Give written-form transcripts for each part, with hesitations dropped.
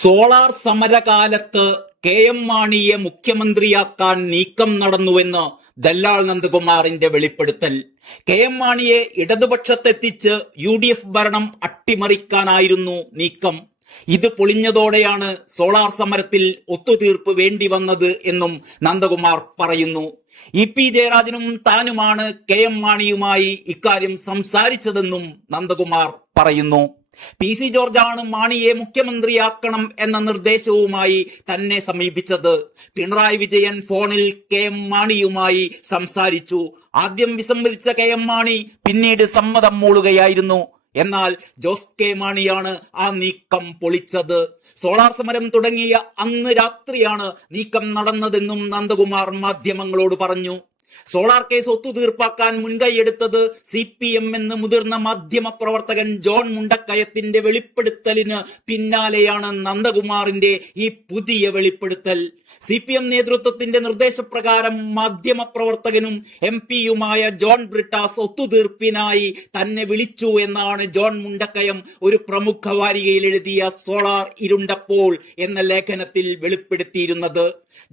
Solar സമരകാലത്ത് K M. മാണിയെ മുഖ്യമന്ത്രിയാക്കാൻ നീക്കം നടന്നുവെന്ന് ദല്ലാൽ നന്ദകുമാറിന്റെ വെളിപ്പെടുത്തൽ. കെ.എം. മാണിയെ ഇടതുപക്ഷത്തെത്തിച്ച് UDF ഭരണം അട്ടിമറിക്കാനായിരുന്നു നീക്കം. ഇത് പൊളിഞ്ഞതോടെയാണ് സോളാർ സമരത്തിൽ ഒത്തുതീർപ്പ് വേണ്ടി വന്നത് എന്നും നന്ദകുമാർ പറയുന്നു. EP ജയരാജനും താനുമാണ് K M. മാണിയുമായി ഇക്കാര്യം സംസാരിച്ചതെന്നും നന്ദകുമാർ പറയുന്നു. PC ജോർജാണ് മാണിയെ മുഖ്യമന്ത്രിയാക്കണം എന്ന നിർദ്ദേശവുമായി തന്നെ സമീപിച്ചത്. പിണറായി വിജയൻ ഫോണിൽ കെ.എം. മാണിയുമായി സംസാരിച്ചു. ആദ്യം വിസമ്മതിച്ച കെ.എം. മാണി പിന്നീട് സമ്മതം മൂളുകയായിരുന്നു. എന്നാൽ ജോസ് കെ മാണിയാണ് ആ നീക്കം പൊളിച്ചത്. സോളാർ സമരം തുടങ്ങിയ അന്ന് രാത്രിയാണ് നീക്കം നടന്നതെന്നും നന്ദകുമാർ മാധ്യമങ്ങളോട് പറഞ്ഞു. സോളാർ കേസ് ഒത്തുതീർപ്പാക്കാൻ മുൻകൈയെടുത്തത് CPM എന്ന് മുതിർന്ന മാധ്യമ പ്രവർത്തകൻ ജോൺ മുണ്ടക്കയത്തിന്റെ വെളിപ്പെടുത്തലിന് പിന്നാലെയാണ് നന്ദകുമാറിന്റെ ഈ പുതിയ വെളിപ്പെടുത്തൽ. CPM നേതൃത്വത്തിന്റെ നിർദ്ദേശപ്രകാരം മാധ്യമ പ്രവർത്തകനും MP-യുമായ ജോൺ ബ്രിട്ടാസ് ഒത്തുതീർപ്പിനായി തന്നെ വിളിച്ചു എന്നാണ് ജോൺ മുണ്ടക്കയം ഒരു പ്രമുഖ വാരികയിൽ എഴുതിയ സോളാർ ഇരുണ്ടപ്പോൾ എന്ന ലേഖനത്തിൽ വെളിപ്പെടുത്തിയിരുന്നത്.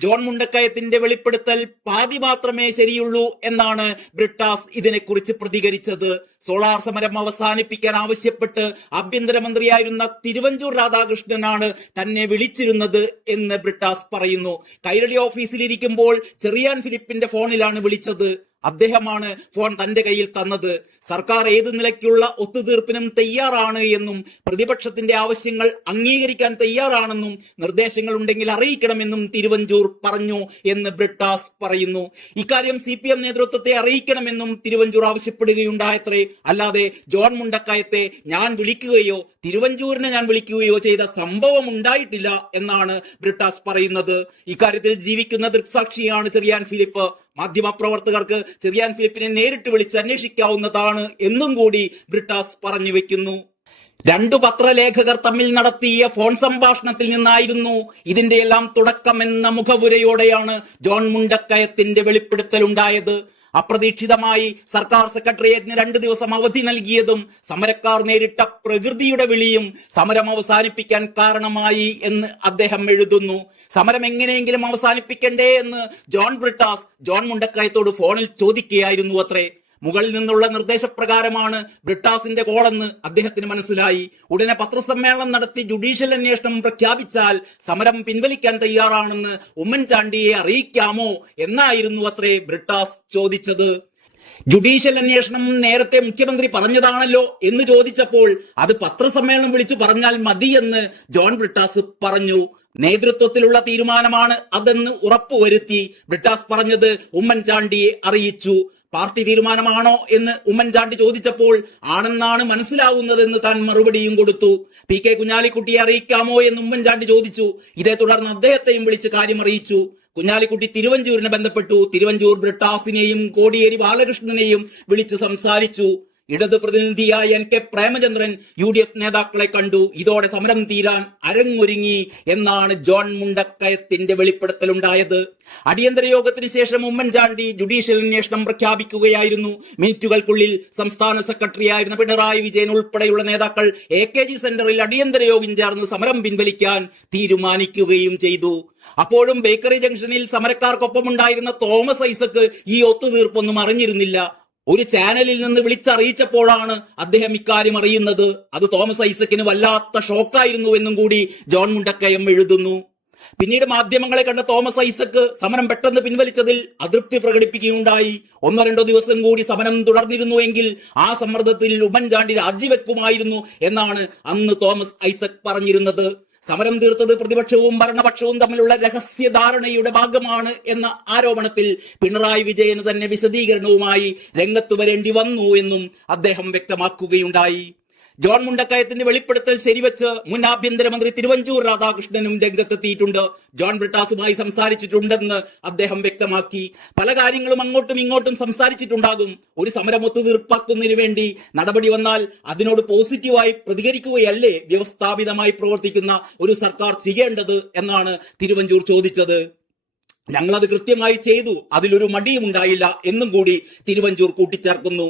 ജോൺ മുണ്ടക്കയത്തിന്റെ വെളിപ്പെടുത്തൽ പാതി മാത്രമേ ശരിയുള്ളൂ എന്നാണ് ബ്രിട്ടാസ് ഇതിനെക്കുറിച്ച് പ്രതികരിച്ചത്. സോളാർ സമരം അവസാനിപ്പിക്കാൻ ആവശ്യപ്പെട്ട് ആഭ്യന്തരമന്ത്രിയായിരുന്ന തിരുവഞ്ചൂർ രാധാകൃഷ്ണനാണ് തന്നെ വിളിച്ചിരുന്നത് എന്ന് ബ്രിട്ടാസ് പറയുന്നു. കൈരളി ഓഫീസിലിരിക്കുമ്പോൾ ചെറിയാൻ ഫിലിപ്പിന്റെ ഫോണിലാണ് വിളിച്ചത്. അദ്ദേഹമാണ് ഫോൺ തന്റെ കയ്യിൽ തന്നത്. സർക്കാർ ഏതു നിലയ്ക്കുള്ള ഒത്തുതീർപ്പിനും തയ്യാറാണ് എന്നും പ്രതിപക്ഷത്തിന്റെ ആവശ്യങ്ങൾ അംഗീകരിക്കാൻ തയ്യാറാണെന്നും നിർദ്ദേശങ്ങൾ ഉണ്ടെങ്കിൽ അറിയിക്കണമെന്നും തിരുവഞ്ചൂർ പറഞ്ഞു എന്ന് ബ്രിട്ടാസ് പറയുന്നു. ഇക്കാര്യം CPM നേതൃത്വത്തെ അറിയിക്കണമെന്നും തിരുവഞ്ചൂർ ആവശ്യപ്പെടുകയുണ്ടായത്രേ. അല്ലാതെ ജോൺ മുണ്ടക്കയത്തെ ഞാൻ വിളിക്കുകയോ തിരുവഞ്ചൂരിനെ ഞാൻ വിളിക്കുകയോ ചെയ്ത സംഭവം ഉണ്ടായിട്ടില്ല എന്നാണ് ബ്രിട്ടാസ് പറയുന്നത്. ഇക്കാര്യത്തിൽ ജീവിക്കുന്ന ദൃക്സാക്ഷിയാണ് ചെറിയാൻ ഫിലിപ്പ്. മാധ്യമപ്രവർത്തകർക്ക് ചെറിയാൻ ഫിലിപ്പിനെ നേരിട്ട് വിളിച്ച് അന്വേഷിക്കാവുന്നതാണ് എന്നും കൂടി ബ്രിട്ടാസ് പറഞ്ഞു വെക്കുന്നു. രണ്ടു പത്രലേഖകർ തമ്മിൽ നടത്തിയ ഫോൺ സംഭാഷണത്തിൽ നിന്നായിരുന്നു ഇതിന്റെയെല്ലാം തുടക്കമെന്ന മുഖവുരയോടെയാണ് ജോൺ മുണ്ടക്കയത്തിന്റെ വെളിപ്പെടുത്തലുണ്ടായത്. അപ്രതീക്ഷിതമായി സർക്കാർ സെക്രട്ടേറിയറ്റിന് 2 ദിവസം അവധി നൽകിയതും സമരക്കാർ നേരിട്ട പ്രകൃതിയുടെ വിളിയും സമരം അവസാനിപ്പിക്കാൻ കാരണമായി എന്ന് അദ്ദേഹം എഴുതുന്നു. സമരം എങ്ങനെയെങ്കിലും അവസാനിപ്പിക്കണ്ടേ എന്ന് ജോൺ ബ്രിട്ടാസ് ജോൺ മുണ്ടക്കയത്തോട് ഫോണിൽ ചോദിക്കുകയായിരുന്നു അത്രേ. മുകളിൽ നിന്നുള്ള നിർദ്ദേശപ്രകാരമാണ് ബ്രിട്ടാസിന്റെ കോളെന്ന് അദ്ദേഹത്തിന് മനസ്സിലായി. ഉടനെ പത്രസമ്മേളനം നടത്തി ജുഡീഷ്യൽ അന്വേഷണം പ്രഖ്യാപിച്ചാൽ സമരം പിൻവലിക്കാൻ തയ്യാറാണെന്ന് ഉമ്മൻചാണ്ടിയെ അറിയിക്കാമോ എന്നായിരുന്നു അത്രേ ബ്രിട്ടാസ് ചോദിച്ചത്. ജുഡീഷ്യൽ അന്വേഷണം നേരത്തെ മുഖ്യമന്ത്രി പറഞ്ഞതാണല്ലോ എന്ന് ചോദിച്ചപ്പോൾ അത് പത്രസമ്മേളനം വിളിച്ചു പറഞ്ഞാൽ മതിയെന്ന് ജോൺ ബ്രിട്ടാസ് പറഞ്ഞു. നേതൃത്വത്തിലുള്ള തീരുമാനമാണ് അതെന്ന് ഉറപ്പുവരുത്തി ബ്രിട്ടാസ് പറഞ്ഞത് ഉമ്മൻചാണ്ടിയെ അറിയിച്ചു. പാർട്ടി തീരുമാനമാണോ എന്ന് ഉമ്മൻചാണ്ടി ചോദിച്ചപ്പോൾ ആണെന്നാണ് മനസ്സിലാവുന്നതെന്ന് താൻ മറുപടിയും കൊടുത്തു. PK കുഞ്ഞാലിക്കുട്ടിയെ അറിയിക്കാമോ എന്ന് ഉമ്മൻചാണ്ടി ചോദിച്ചു. ഇതേ തുടർന്ന് അദ്ദേഹത്തെയും വിളിച്ച് കാര്യം അറിയിച്ചു. കുഞ്ഞാലിക്കുട്ടി തിരുവഞ്ചൂരിനെ ബന്ധപ്പെട്ടു. തിരുവഞ്ചൂർ ബ്രിട്ടാസിനെയും കോടിയേരി ബാലകൃഷ്ണനെയും വിളിച്ച് സംസാരിച്ചു. ഇടത് പ്രതിനിധിയായ NK പ്രേമചന്ദ്രൻ UDF നേതാക്കളെ കണ്ടു. ഇതോടെ സമരം തീരാൻ അരങ്ങൊരുങ്ങി എന്നാണ് ജോൺ മുണ്ടക്കയത്തിന്റെ വെളിപ്പെടുത്തലുണ്ടായത്. അടിയന്തര യോഗത്തിന് ശേഷം ഉമ്മൻചാണ്ടി ജുഡീഷ്യൽ അന്വേഷണം പ്രഖ്യാപിക്കുകയായിരുന്നു. മിനിറ്റുകൾക്കുള്ളിൽ സംസ്ഥാന സെക്രട്ടറിയായിരുന്ന പിണറായി വിജയൻ ഉൾപ്പെടെയുള്ള നേതാക്കൾ AKG സെന്ററിൽ അടിയന്തര യോഗം ചേർന്ന് സമരം പിൻവലിക്കാൻ തീരുമാനിക്കുകയും ചെയ്തു. അപ്പോഴും ബേക്കറി ജംഗ്ഷനിൽ സമരക്കാർക്കൊപ്പമുണ്ടായിരുന്ന തോമസ് ഐസക് ഈ ഒത്തുതീർപ്പൊന്നും അറിഞ്ഞിരുന്നില്ല. ഒരു ചാനലിൽ നിന്ന് വിളിച്ചറിയിച്ചപ്പോഴാണ് അദ്ദേഹം ഇക്കാര്യം അറിയുന്നത്. അത് തോമസ് ഐസക്കിന് വല്ലാത്ത ഷോക്കായിരുന്നു എന്നും കൂടി ജോൺ മുണ്ടക്കയം എഴുതുന്നു. പിന്നീട് മാധ്യമങ്ങളെ കണ്ട തോമസ് ഐസക് സമരം പെട്ടെന്ന് പിൻവലിച്ചതിൽ അതൃപ്തി പ്രകടിപ്പിക്കുകയുണ്ടായി. 1-2 ദിവസം കൂടി സമരം തുടർന്നിരുന്നുവെങ്കിൽ ആ സമ്മർദ്ദത്തിൽ ഉമ്മൻചാണ്ടി രാജിവെക്കുമായിരുന്നു എന്നാണ് അന്ന് തോമസ് ഐസക് പറഞ്ഞിരുന്നത്. സമരം തീർത്തത് പ്രതിപക്ഷവും ഭരണപക്ഷവും തമ്മിലുള്ള രഹസ്യധാരണയുടെ ഭാഗമാണ് എന്ന ആരോപണത്തിൽ പിണറായി വിജയന് തന്നെ വിശദീകരണവുമായി രംഗത്തു വരേണ്ടി വന്നു എന്നും അദ്ദേഹം വ്യക്തമാക്കുകയുണ്ടായി. ജോൺ മുണ്ടക്കയത്തിന്റെ വെളിപ്പെടുത്തൽ ശരിവെച്ച് മുൻ ആഭ്യന്തരമന്ത്രി തിരുവഞ്ചൂർ രാധാകൃഷ്ണനും രംഗത്തെത്തിയിട്ടുണ്ട്. ജോൺ ബ്രിട്ടാസുമായി സംസാരിച്ചിട്ടുണ്ടെന്ന് അദ്ദേഹം വ്യക്തമാക്കി. പല കാര്യങ്ങളും അങ്ങോട്ടും ഇങ്ങോട്ടും സംസാരിച്ചിട്ടുണ്ടാകും. ഒരു സമരം ഒത്തുതീർപ്പാക്കുന്നതിന് വേണ്ടി നടപടി വന്നാൽ അതിനോട് പോസിറ്റീവായി പ്രതികരിക്കുകയല്ലേ വ്യവസ്ഥാപിതമായി പ്രവർത്തിക്കുന്ന ഒരു സർക്കാർ ചെയ്യേണ്ടത് എന്നാണ് തിരുവഞ്ചൂർ ചോദിച്ചത്. ഞങ്ങളത് കൃത്യമായി ചെയ്തു, അതിലൊരു മടിയും ഉണ്ടായില്ല എന്നും കൂടി തിരുവഞ്ചൂർ കൂട്ടിച്ചേർക്കുന്നു.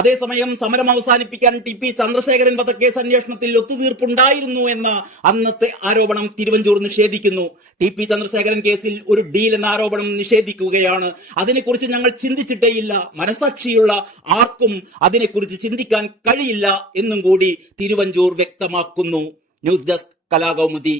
അതേസമയം സമരം അവസാനിപ്പിക്കാൻ ടി പി ചന്ദ്രശേഖരൻ വധക്കേസ് അന്വേഷണത്തിൽ ഒത്തുതീർപ്പുണ്ടായിരുന്നു എന്ന അന്നത്തെ ആരോപണം തിരുവഞ്ചൂർ നിഷേധിക്കുന്നു. ടി പി ചന്ദ്രശേഖരൻ കേസിൽ ഒരു ഡീൽ എന്ന ആരോപണം നിഷേധിക്കുകയാണ്. അതിനെക്കുറിച്ച് ഞങ്ങൾ ചിന്തിച്ചിട്ടേയില്ല, മനസാക്ഷിയുള്ള ആർക്കും അതിനെക്കുറിച്ച് ചിന്തിക്കാൻ കഴിയില്ല എന്നും കൂടി തിരുവഞ്ചൂർ വ്യക്തമാക്കുന്നു. News desk Kalakaumudi.